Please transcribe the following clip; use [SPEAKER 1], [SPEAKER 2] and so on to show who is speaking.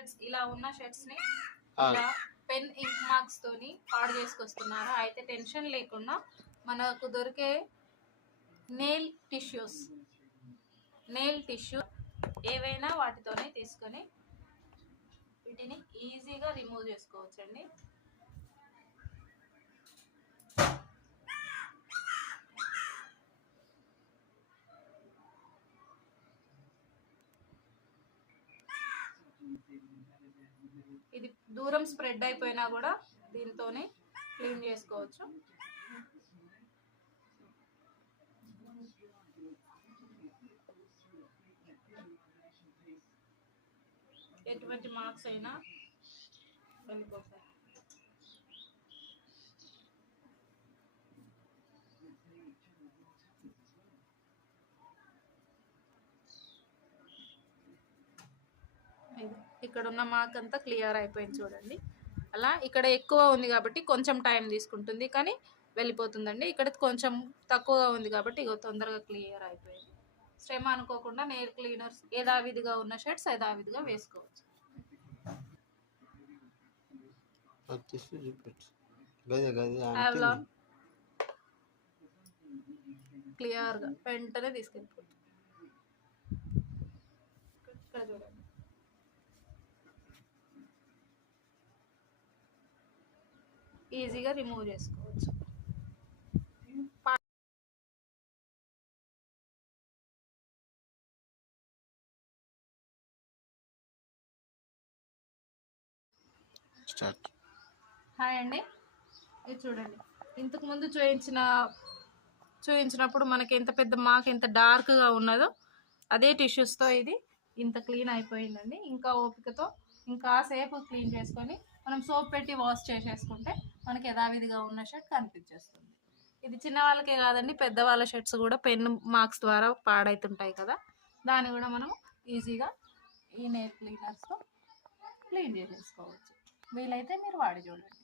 [SPEAKER 1] Shirts ఇలా ఉన్న షర్ట్స్ని ఇలా పెన్ ఇంక్ మార్క్స్ తోని పాడు చేసుకొస్తున్నారు. అయితే టెన్షన్ లేకుండా మనకు దొరికే నెయిల్ టిష్యూస్ నెయిల్ టిష్యూ ఏవైనా వాటితోనే తీసుకొని వీటిని ఈజీగా రిమూవ్ చేసుకోవచ్చండి. ఇది దూరం స్ప్రెడ్ అయిపోయినా కూడా దీంతోనే క్లీన్ చేసుకోవచ్చు. ఎటువంటి మార్క్స్ అయినా వెళ్ళిపోతాయి ఇది. ఇక్కడ ఉన్న మార్క్ అంతా క్లియర్ అయిపోయింది చూడండి. అలా ఇక్కడ ఎక్కువ ఉంది కాబట్టి కొంచెం టైం తీసుకుంటుంది కానీ వెళ్ళిపోతుందండి. ఇక్కడ కొంచెం తక్కువగా ఉంది కాబట్టి ఇగో తొందరగా క్లియర్ అయిపోయింది. శ్రమ అనుకోకుండా నెయిల్ క్లీనర్స్ యథావిధిగా ఉన్న షర్ట్స్ యథావిధిగా వేసుకోవచ్చు. క్లియర్గా వెంటనే తీసుకెళ్ళిపోతుంది. ఇక్కడ చూడండి. ఈజీగా రిమూవ్ చేసుకోవచ్చు. హాయ్ అండి. ఇది చూడండి. ఇంతకు ముందు చూయించిన చూయించినప్పుడు మనకి ఎంత పెద్ద మాకు ఎంత డార్క్గా ఉన్నదో అదే టిష్యూస్తో ఇది ఇంత క్లీన్ అయిపోయిందండి. ఇంకా ఓపికతో ఇంకా సేపు క్లీన్ చేసుకొని మనం సోప్ పెట్టి వాష్ చేసేసుకుంటే మనకి యథావిధిగా ఉన్న షర్ట్ కనిపించేస్తుంది. ఇది చిన్న వాళ్ళకే కాదండి పెద్దవాళ్ళ షర్ట్స్ కూడా పెన్ మార్క్స్ ద్వారా పాడైతుంటాయి కదా. దాన్ని కూడా మనం ఈజీగా ఈ నెయిల్ క్లీనర్స్తో క్లీన్ చేసేసుకోవచ్చు. వీలైతే మీరు వాడి చూడండి